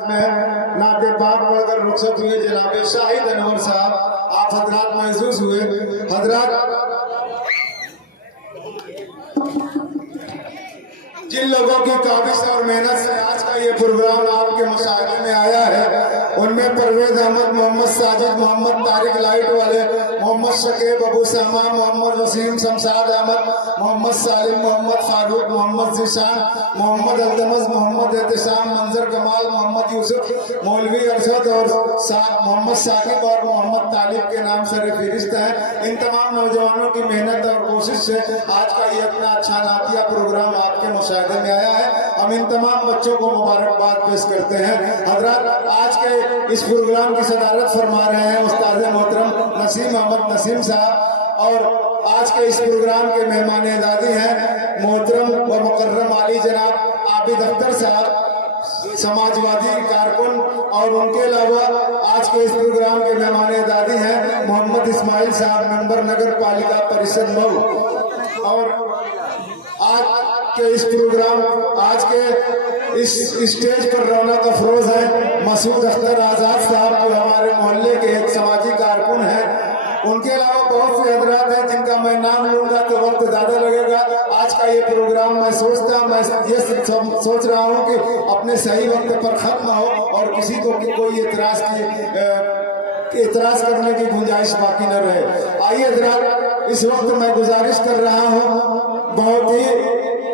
में नाते पाक पढ़कर रुखसत हुए जनाब शाहिद अनवर साहब, आप हजरात महसूस हुए हजरात जिन लोगों की काबिश और मेहनत से आज का ये प्रोग्राम आपके मुशाहिदे में आया है, उनमें परवेज अहमद, मोहम्मद साजिद, मोहम्मद तारिक लाइट वाले, मोहम्मद शकीब, अबू समा, मोहम्मद वसीम, शमशाद अहमद, मोहम्मद सालिम, मोहम्मद फारूक, मोहम्मद जीशान, मोहम्मद अल्तमस, मोहम्मद एहतशाम, मंजर कमाल, मोहम्मद यूसुफ, मौलवी अरशद और मोहम्मद साकिब और मोहम्मद तालिब के नाम सर फहरिस्त है। इन तमाम नौजवानों की मेहनत और कोशिश से आज का ये इतना अच्छा नातिया प्रोग्राम आपके मुशाहिदे में आया है। हम इन तमाम बच्चों को मुबारकबाद पेश करते हैं। हजरत आज के इस प्रोग्राम की सदारत फरमा रहे हैं उस्ताद मोहतरम नसीम अहमद नसीम साहब, और आज के इस प्रोग्राम के मेहमान एजाजी हैं मोहतरम व मुकर्रम आली जनाब आबिद अख्तर साहब, समाजवादी कारकुन, और उनके अलावा आज के इस प्रोग्राम के मेहमान एजाजी हैं मोहम्मद इस्माइल साहब, मेंबर नगर पालिका परिषद मऊ। और आज के इस प्रोग्राम, आज के इस स्टेज पर रौनक अफरोज है मसूद अख्तर आजाद साहब, जो हमारे मोहल्ले के एक समाजी कारकुन हैं। उनके अलावा बहुत से हजरात हैं जिनका मैं नाम लूंगा तो वक्त ज्यादा लगेगा। आज का ये प्रोग्राम मैं ये सोच रहा हूँ कि अपने सही वक्त पर खत्म हो और किसी को कोई एतराज करने की गुंजाइश बाकी न रहे। आइए हजरात, इस वक्त मैं गुजारिश कर रहा हूँ बहुत ही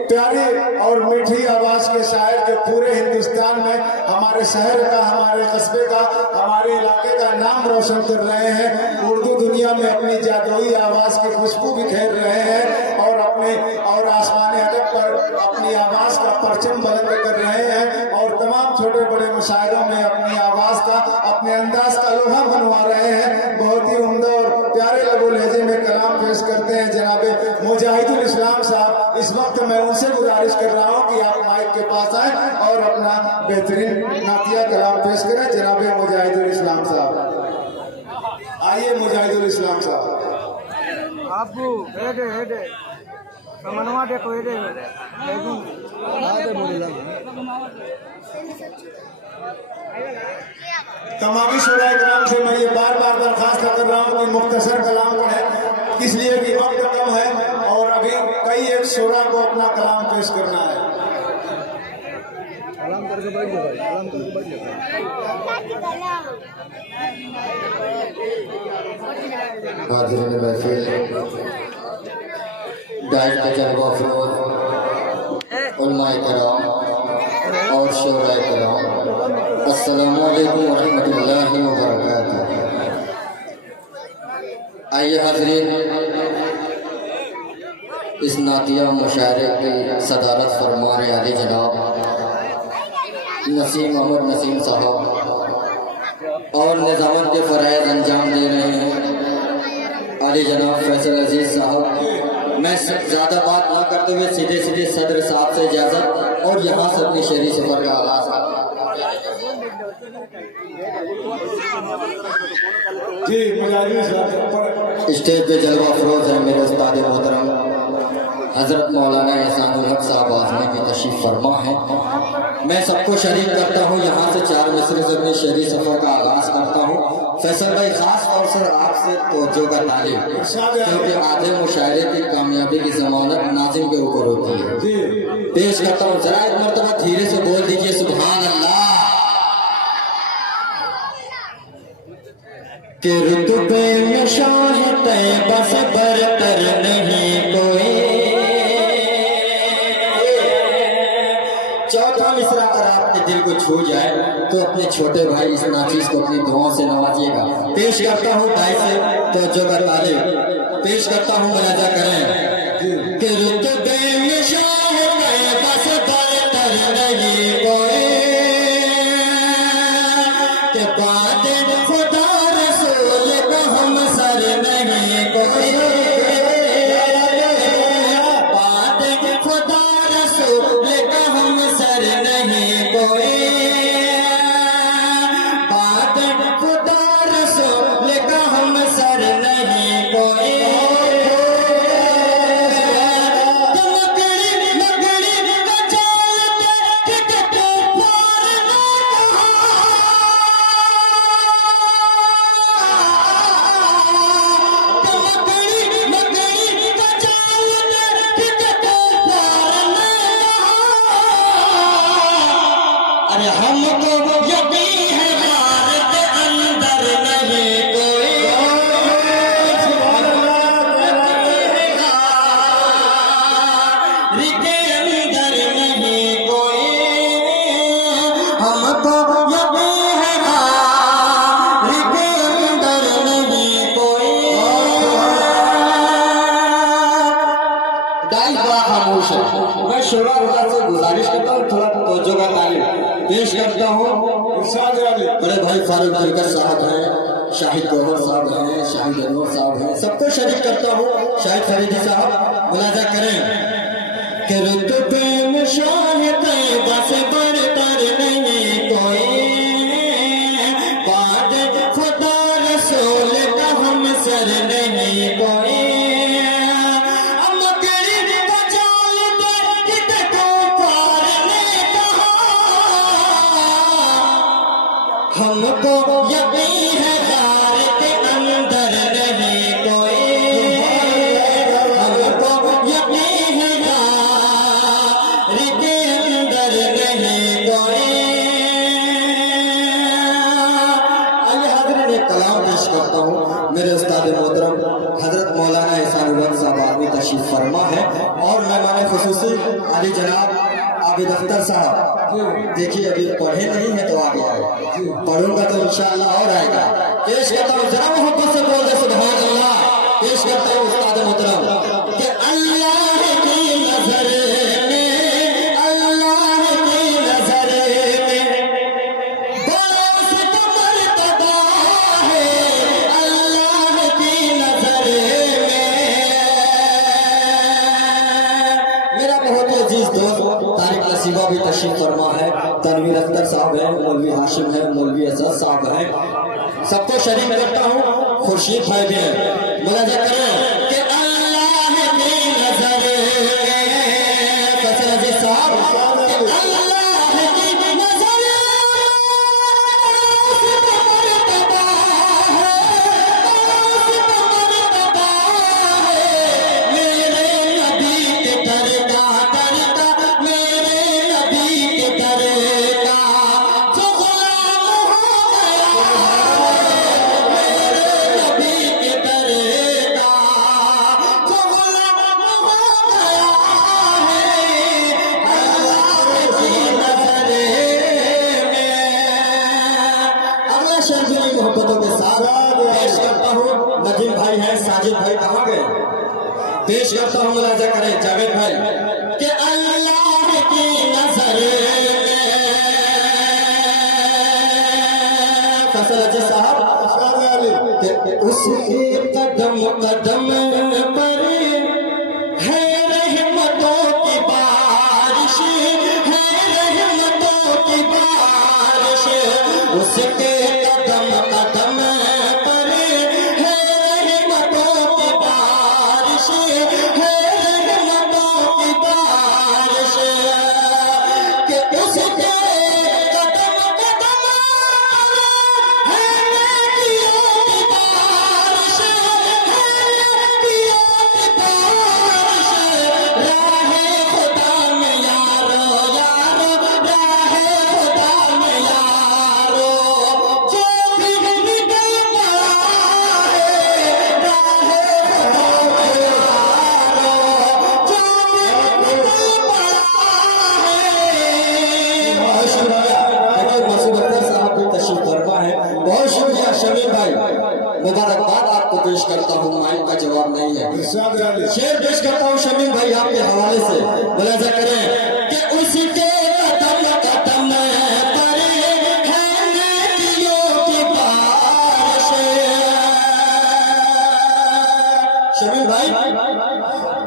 प्यारी और मीठी आवाज के शायर जो पूरे हिंदुस्तान में हमारे शहर का, हमारे कस्बे का, हमारे इलाके का नाम रोशन कर रहे हैं, उर्दू दुनिया में अपनी जादुई आवाज की खुशबू बिखेर रहे हैं और और आसमान अदब पर अपनी आवाज का परचम बुलंद कर रहे हैं, और तमाम छोटे बड़े मुशायरों में अपनी आवाज का, अपने अंदाज का लोहा बनवा रहे हैं। बहुत ही उम्दा और प्यारे लबो लहजे में कलाम पेश करते हैं जनाब मुजाहिदुल इस्लाम साहब। इस वक्त मैं उनसे गुजारिश कर रहा हूँ कि आप माइक के पास आए और अपना बेहतरीन नातिया कलाम पेश करें। जनाब मुजाहिदुल इस्लाम साहब, आइए मुजाहिदुल इस्लाम साहब। आपको हेडे समनवा देखो हेडे तमामी शुराए कराम से मैं ये बार बार दरखास्त कर रहा हूँ कि मुख्तसर कलाम पढ़ें, इसलिए कि वक्त कम है और अभी कई एक शुरा को अपना कलाम पेश करना है। कलाम करके बैठ जाओ भाई, कलाम करके बैठ जाओ। हाज़िरीन महफिल, डाइट का जलवा फरोज़, उलमाए कराम और शोराए कराम, अस्सलामु अलैकुम व रहमतुल्लाहि व बरकातुहू। आइए हाज़िरीन, इस नातिया मुशायरे की सदारत फरमा रहे आले जनाब नसीम अहमद नसीम साहब, और निज़ामत के फ़राइज़ अंजाम दे रहे हैं आले जनाब फैसल अजीज़ साहब। मैं ज़्यादा बात ना करते हुए सीधे सीधे सदर साहब से इजाज़त और यहाँ से अपनी शहरी सफ़र का आगाज़। स्टेज पे जलवा फरोज है मेरे उस्ताद मोहतरम हज़रत मौलाना एहसानुल हक साहब आज़मी की तशरीफ़ फरमा है। मैं सबको शरीक करता हूँ, यहाँ से 4 मिसरे से अपनी शहरी सफ़र का आगाज़ करता हूँ। फैसल भाई, ख़ास तौर से आपसे तवज्जो का तालिब, क्योंकि आधे मुशायरे की कामयाबी की ज़मानत नाज़िम के ऊपर होती है। पेश करता हूँ, ज़रा एक मरतबा धीरे से बोल दीजिए सुभान अल्लाह। कि रुतबे में शाह तैयबा से बरतर नहीं कोई। चौथा मिसरा अगर आपके दिल को छू जाए तो अपने छोटे भाई इस नाचीज को अपनी दुआओं से नवाजिएगा। पेश करता हूँ भाई से तवज्जो का तालिब, पेश करता हूँ, मुलाजा करें कि रुतबे में शाह तैयबा से बरतर नहीं कोई, के बाद खुदा रसूल का हम सर नहीं कोई, बाद खुदा रसूल का हम सर नहीं कोई, बाद खुदा रसूल का हम सर नहीं कोई। हमको यकीन है हार के अंदर नहीं कोई, हार के अंदर नहीं कोई, हमको यकीन है हार के अंदर नहीं कोई। दाई बड़ा खामोश है। मैं शोरा से गुजारिश करता हूँ थोड़ा तवज्जो का तालीम पेश करता हूँ। इरशाद वाली बड़े भाई फारूक दिलकर साहब हैं, शाहिद गौहर साहब हैं, शाहिद अनवर साहब हैं, सबको शरीक करता हूँ। शाहिद फरीदी साहब मुलाजा करें कि रुतबे में शाह तैयबा से बढ़कर नहीं कोई, बाद खुदा रसूल का हम सर नहीं कोई। हमको यकीन है हार के अंदर नहीं कोई, हमको यकीन है हार के अंदर नहीं कोई। आइए हाज़रीन एक कलाम पेश करता हूँ। मेरे उस्ताद मोहतरम हजरत मौलाना एहसान उल हक साहब आदमी तशरीफ फरमा है और मेहमान खुसूसी आली जनाब आबिद अख्तर साहब। देखिए अभी पढ़े नहीं है तो आगे आए, पढ़ूंगा तो इंशाअल्लाह और आएगा। पेश करता हूँ जरा मोहब्बत से बोल दे सुभान अल्लाह। पेश करता हूँ उस्ताद मोहतरम कि अल्लाह की नजर में, अल्लाह की नजर में बड़ा मर्तबा है, अल्लाह की नजर में। मेरा बहुत अजीज दोस्त तारिक नसीबा भी तशरीफ फरमा है, तनवीर अख्तर साहब हैं, मौलवी हाशिम है, मौलवी असद साहब हैं, सबको शरीक करता हूँ। खुर्शीद भाई भी हैं, मुलाजा करें कि अल्लाह की नजर फैसल अजीज साहब कि अल्लाह की नजर मेरे नबी के दर का करता, मेरे नबी के दर का जो गुलाम हो गया, मेरे नबी के दर का जो गुलाम हो गया है, अल्लाह की नजर में। अगला शेर जुनी मोहब्बतों के साथ पेश करता हूँ। नजीम भाई हैं, साजिद भाई कहाँ गए? पेश करता हूँ, मुलाजा करें जावेद भाई कि अल्लाह की नजर में फैसल अजीज साहब इरशाद वाली कि उसके कदम कदम पर है रहमतों की बारिश, है रहमतों की बारिश। उसके कदम कदम पर है रहमतों की बारिश, है रहमतों की बारिश। कि उसके कदम कदम पर है नेकियों की बारिश, है नेकियों की बारिश। राहे खुदा में यारो यारो, राहे खुदा में यारो जो भी निकल पड़ा है, राहे खुदा में यारो जो भी निकल पड़ा है। बहुत शुक्रिया। देखिए मसूद अख्तर साहब भी तशरीफ फरमा है, बहुत शुक्रिया। शमीम भाई मुबारकबाद आपको पेश करता हूँ, माइक का जवाब नहीं है। इरशाद वाली शेर पेश करता हूँ शमीम भाई आपके हवाले से, मुलाजा करें कि उसके कदम कदम पर है नेकियों की बारिश। शमीम भाई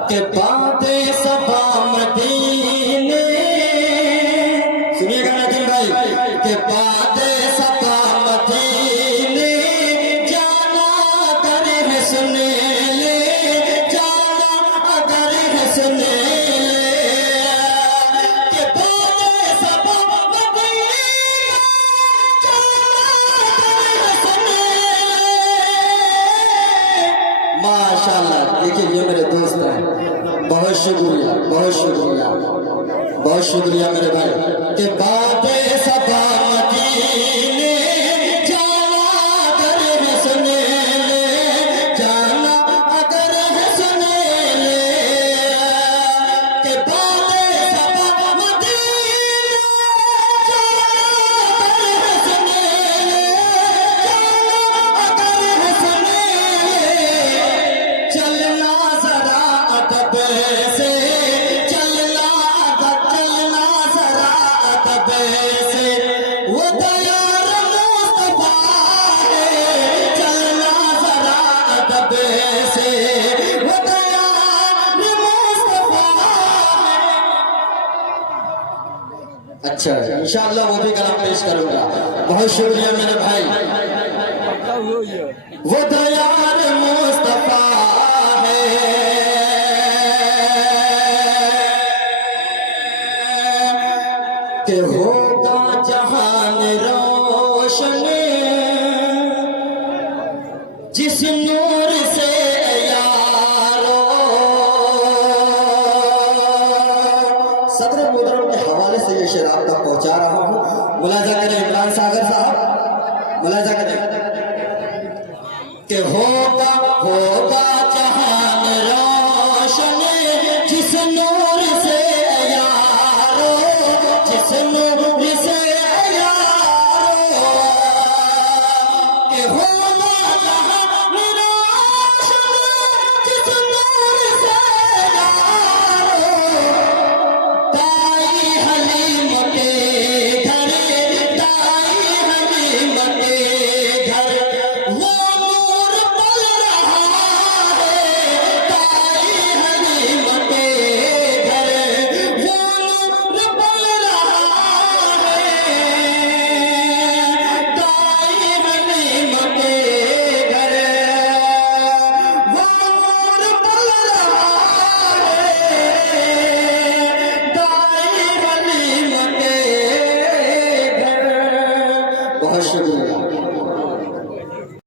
के बादे सबा मदीने, सुनिएगा नजीम भाई के बादे सबा मदीने जाना अगर है सुने ले, जाना अगर है सुने ले। के बादे सबा मदीने जाना अगर है सुने ले। माशाल्लाह। देखिए ये मेरे दोस्त हैं, बहुत शुक्रिया, बहुत शुक्रिया, बहुत शुक्रिया मेरे भाई के बातें सबा इंशाअल्लाह वो भी कलाम पेश करूंगा। बहुत शुक्रिया मेरे भाई। वो दयार मुस्तफा है कि होगा जहान रोशन जिस नूर से यारो। सदर मुहर्रम के हवाले से ये शेर आप तक पहुंचा रहा हूं। मुलाजा करें इमरान सागर साहब, मुलाजा करें कि होगा